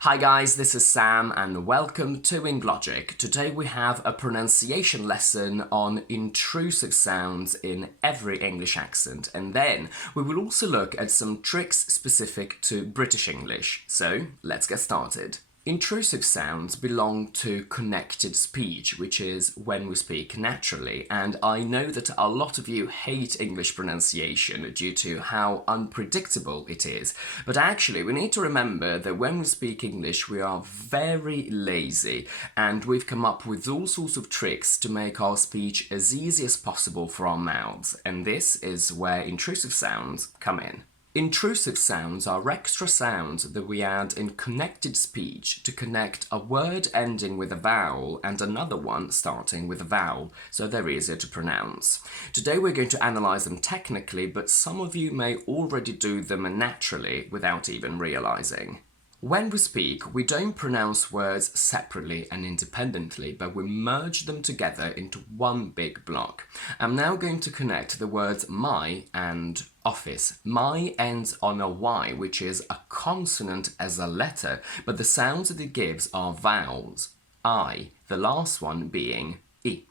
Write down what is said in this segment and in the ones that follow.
Hi guys, this is Sam and welcome to InLogic. Today we have a pronunciation lesson on intrusive sounds in every English accent, and then we will also look at some tricks specific to British English. So let's get started. Intrusive sounds belong to connected speech, which is when we speak naturally, and I know that a lot of you hate English pronunciation due to how unpredictable it is, but actually we need to remember that when we speak English we are very lazy, and we've come up with all sorts of tricks to make our speech as easy as possible for our mouths, and this is where intrusive sounds come in. Intrusive sounds are extra sounds that we add in connected speech to connect a word ending with a vowel and another one starting with a vowel, so they're easier to pronounce. Today we're going to analyse them technically, but some of you may already do them naturally without even realising. When we speak, we don't pronounce words separately and independently, but we merge them together into one big block. I'm now going to connect the words my and office. My ends on a Y, which is a consonant as a letter, but the sounds that it gives are vowels. I, the last one being E.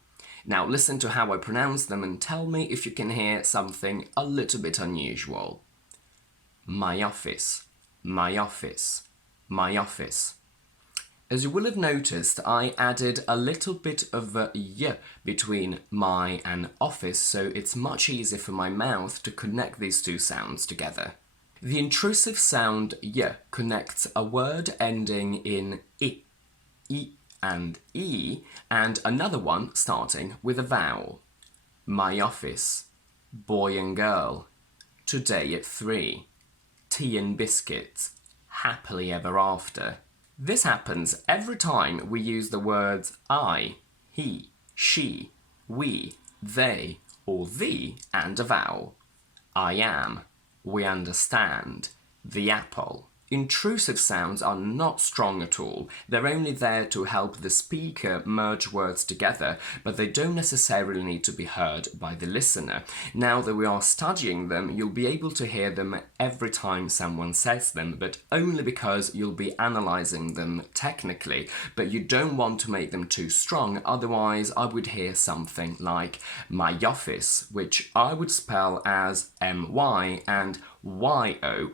Now listen to how I pronounce them and tell me if you can hear something a little bit unusual. My office, my office. My office. As you will have noticed, I added a little bit of a y between my and office, so it's much easier for my mouth to connect these two sounds together. The intrusive sound y connects a word ending in I and e, and another one starting with a vowel. My office, boy and girl, today at 3, tea and biscuits, happily ever after. This happens every time we use the words I, he, she, we, they, or thee and a vowel. I am, we understand, the apple. Intrusive sounds are not strong at all. They're only there to help the speaker merge words together, but they don't necessarily need to be heard by the listener. Now that we are studying them, you'll be able to hear them every time someone says them, but only because you'll be analysing them technically. But you don't want to make them too strong, otherwise I would hear something like my office, which I would spell as M-Y and Y-O-F-F-I-C-E.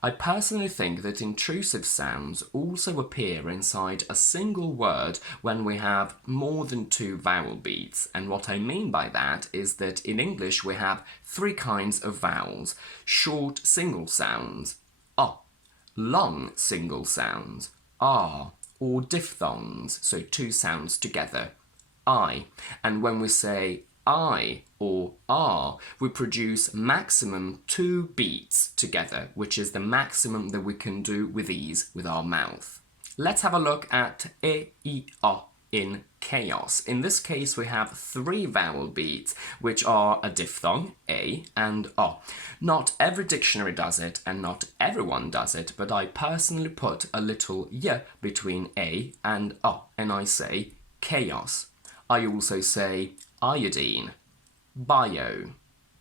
I personally think that intrusive sounds also appear inside a single word when we have more than 2 vowel beats, and what I mean by that is that in English we have 3 kinds of vowels: short single sounds, long single sounds, or diphthongs, so 2 sounds together, I, and when we say I or R, we produce maximum 2 beats together, which is the maximum that we can do with ease with our mouth. Let's have a look at E, I, O in chaos. In this case, we have 3 vowel beats, which are a diphthong, A, and O. Not every dictionary does it, and not everyone does it, but I personally put a little y between A and O, and I say chaos. I also say iodine, bio.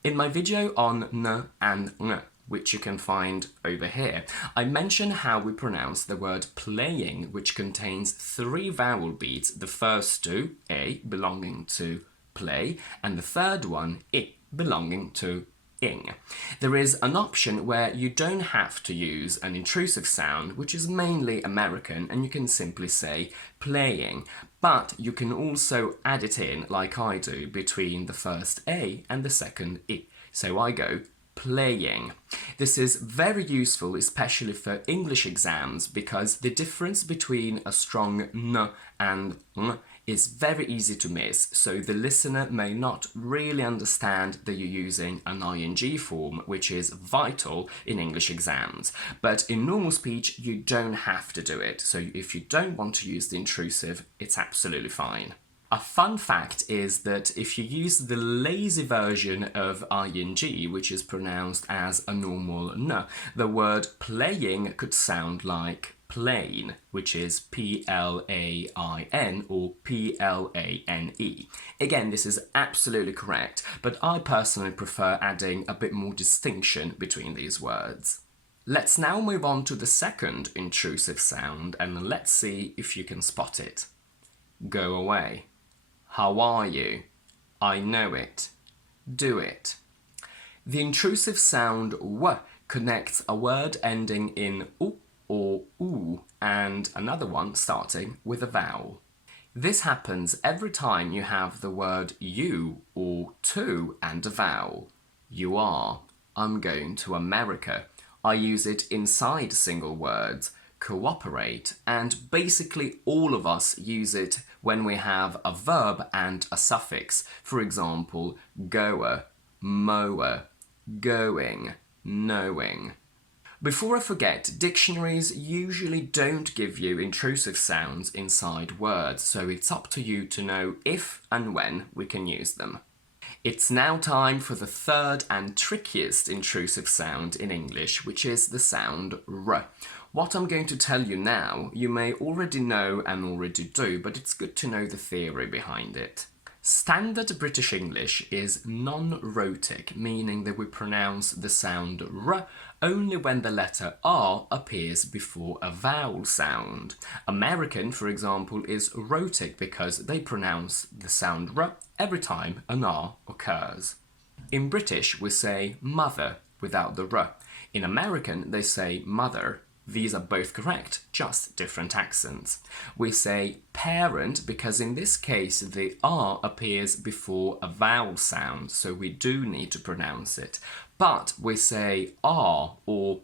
In my video on n and ng, which you can find over here, I mention how we pronounce the word playing, which contains 3 vowel beats, the first 2, a, belonging to play, and the third one, I, belonging to ing. There is an option where you don't have to use an intrusive sound, which is mainly American, and you can simply say playing, but you can also add it in, like I do, between the first A and the second I. So I go playing. This is very useful, especially for English exams, because the difference between a strong n and ng is very easy to miss, so the listener may not really understand that you're using an ing form, which is vital in English exams. But in normal speech, you don't have to do it, so if you don't want to use the intrusive, it's absolutely fine. A fun fact is that if you use the lazy version of ing, which is pronounced as a normal n, the word playing could sound like plain, which is P-L-A-I-N or P-L-A-N-E. Again, this is absolutely correct, but I personally prefer adding a bit more distinction between these words. Let's now move on to the second intrusive sound and let's see if you can spot it. Go away. How are you? I know it. Do it. The intrusive sound w connects a word ending in u or oo and another one starting with a vowel. This happens every time you have the word you or to and a vowel. You are. I'm going to America. I use it inside single words. Cooperate, and basically all of us use it when we have a verb and a suffix. For example, goer, mower, going, knowing. Before I forget, dictionaries usually don't give you intrusive sounds inside words, so it's up to you to know if and when we can use them. It's now time for the third and trickiest intrusive sound in English, which is the sound r. What I'm going to tell you now, you may already know and already do, but it's good to know the theory behind it. Standard British English is non-rhotic, meaning that we pronounce the sound r only when the letter r appears before a vowel sound. American, for example, is rhotic because they pronounce the sound r every time an r occurs. In British, we say mother without the r. In American, they say mother. These are both correct, just different accents. We say parent because in this case the R appears before a vowel sound, so we do need to pronounce it. But we say R or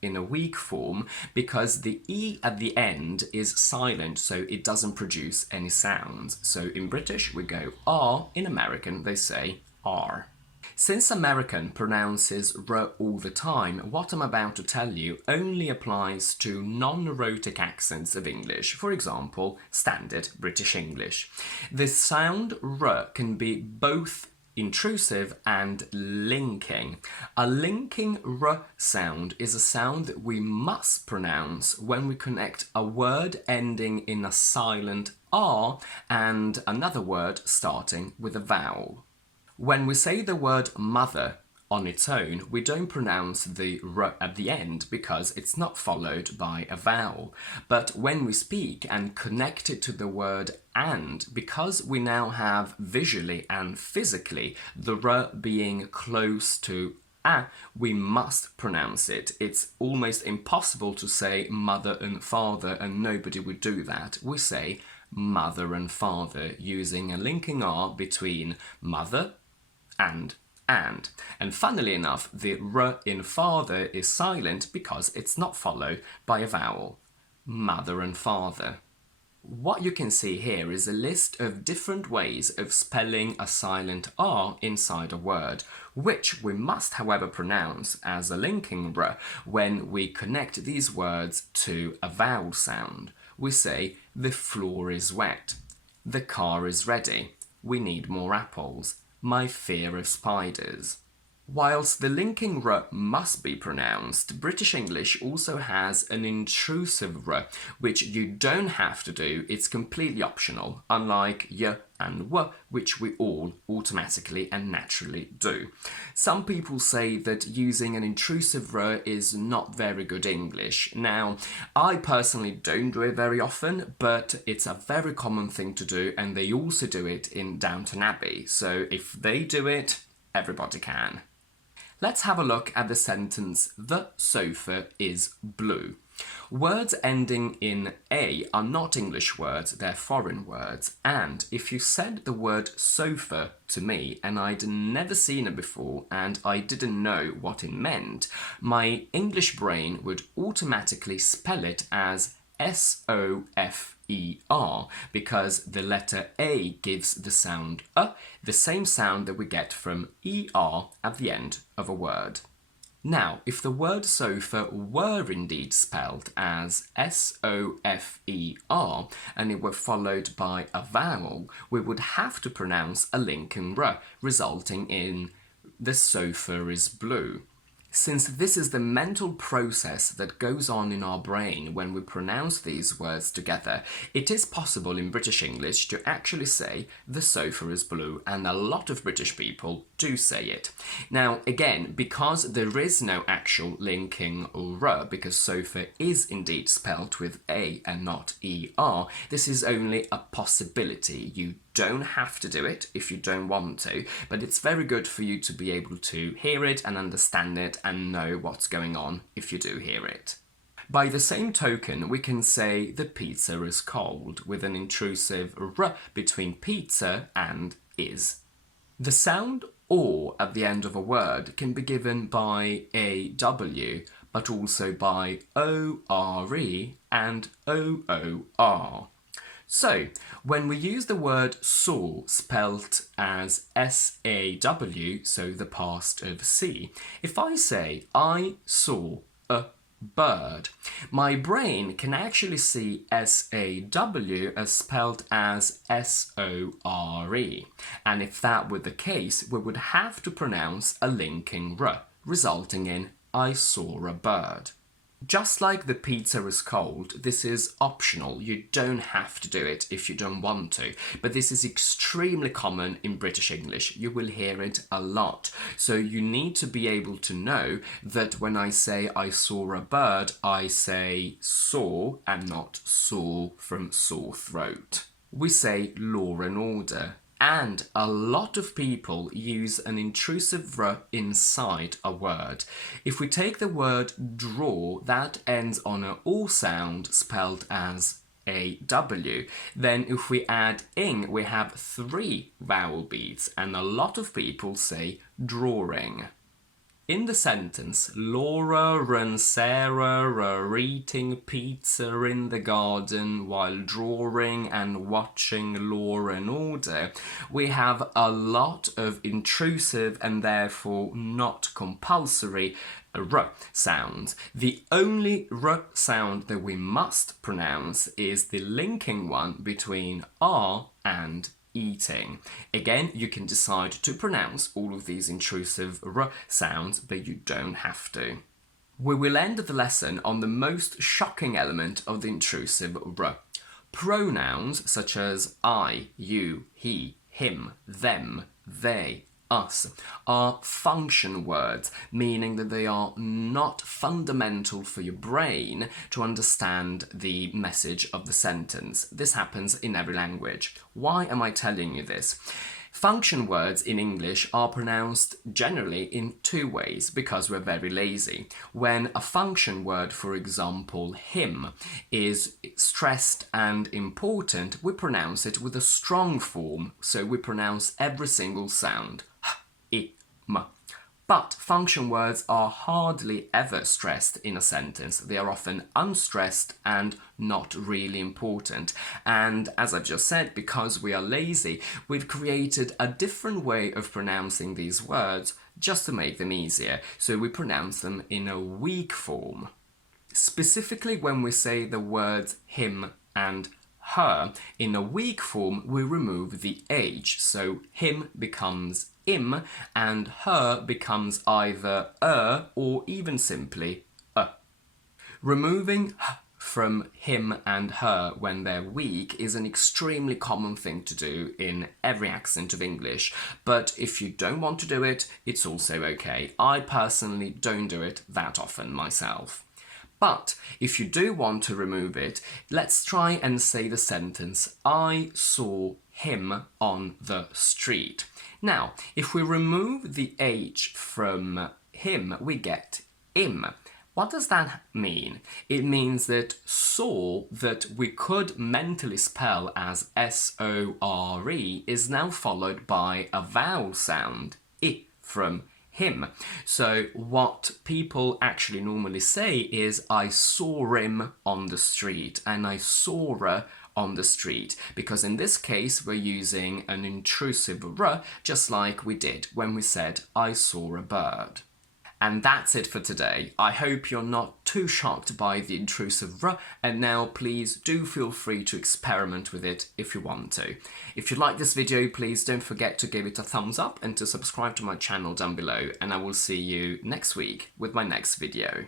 in a weak form because the E at the end is silent, so it doesn't produce any sounds. So in British we go R, in American they say R. Since American pronounces r all the time, what I'm about to tell you only applies to non-rhotic accents of English, for example, Standard British English. The sound r can be both intrusive and linking. A linking r sound is a sound that we must pronounce when we connect a word ending in a silent r and another word starting with a vowel. When we say the word mother on its own, we don't pronounce the r at the end because it's not followed by a vowel. But when we speak and connect it to the word and, because we now have visually and physically the r being close to a, we must pronounce it. It's almost impossible to say mother and father and nobody would do that. We say mother and father using a linking r between mother and. And funnily enough, the r in father is silent because it's not followed by a vowel. Mother and father. What you can see here is a list of different ways of spelling a silent r inside a word, which we must, however, pronounce as a linking r when we connect these words to a vowel sound. We say, the floor is wet. The car is ready. We need more apples. My fear of spiders. Whilst the linking r must be pronounced, British English also has an intrusive r, which you don't have to do, it's completely optional, unlike y and w, which we all automatically and naturally do. Some people say that using an intrusive r is not very good English. Now, I personally don't do it very often, but it's a very common thing to do, and they also do it in Downton Abbey, so if they do it, everybody can. Let's have a look at the sentence, the sofa is blue. Words ending in A are not English words, they're foreign words, and if you said the word sofa to me and I'd never seen it before and I didn't know what it meant, my English brain would automatically spell it as S-O-F-E-R, because the letter A gives the sound the same sound that we get from ER at the end of a word. Now, if the word sofa were indeed spelled as S-O-F-E-R and it were followed by a vowel, we would have to pronounce a linking r, resulting in the sofa is blue. Since this is the mental process that goes on in our brain when we pronounce these words together, it is possible in British English to actually say the sofa is blue, and a lot of British people do say it. Now, again, because there is no actual linking r, because sofa is indeed spelt with a and not er, this is only a possibility. You don't have to do it if you don't want to, but it's very good for you to be able to hear it and understand it and know what's going on if you do hear it. By the same token, we can say the pizza is cold with an intrusive r between pizza and is. The sound or at the end of a word can be given by aw, but also by ore and oor. So, when we use the word saw spelt as S-A-W, so the past of see, if I say I saw a bird, my brain can actually see S-A-W as spelt as S-O-R-E. And if that were the case, we would have to pronounce a linking r, resulting in I saw a bird. Just like the pizza is cold, this is optional. You don't have to do it if you don't want to, but this is extremely common in British English. You will hear it a lot. So you need to be able to know that when I say I saw a bird, I say saw and not saw from sore throat. We say law and order. And a lot of people use an intrusive r inside a word. If we take the word draw, that ends on an o sound spelled as AW. Then if we add ing, we have 3 vowel beats, and a lot of people say drawing. In the sentence, Laura and Sarah are eating pizza in the garden while drawing and watching Law and Order, we have a lot of intrusive and therefore not compulsory r sounds. The only r sound that we must pronounce is the linking one between r and eating. Again, you can decide to pronounce all of these intrusive r sounds, but you don't have to. We will end the lesson on the most shocking element of the intrusive r. Pronouns such as I, you, he, him, them, they, us are function words, meaning that they are not fundamental for your brain to understand the message of the sentence. This happens in every language. Why am I telling you this? Function words in English are pronounced generally in 2 ways because we're very lazy. When a function word, for example, him, is stressed and important, we pronounce it with a strong form, so we pronounce every single sound. H, I, m. But function words are hardly ever stressed in a sentence. They are often unstressed and not really important. And as I've just said, because we are lazy, we've created a different way of pronouncing these words just to make them easier. So we pronounce them in a weak form. Specifically when we say the words him and her, in a weak form we remove the H. So him becomes im and her becomes either or even simply a. Removing h from him and her when they're weak is an extremely common thing to do in every accent of English, but if you don't want to do it, it's also okay. I personally don't do it that often myself. But if you do want to remove it, let's try and say the sentence, I saw him on the street. Now, if we remove the H from him, we get im. What does that mean? It means that saw, that we could mentally spell as S-O-R-E, is now followed by a vowel sound, I, from him. So what people actually normally say is I saw him on the street and I saw her on the street, because in this case we're using an intrusive r just like we did when we said I saw a bird. And that's it for today. I hope you're not too shocked by the intrusive R, and now please do feel free to experiment with it if you want to. If you like this video, please don't forget to give it a thumbs up and to subscribe to my channel down below, and I will see you next week with my next video.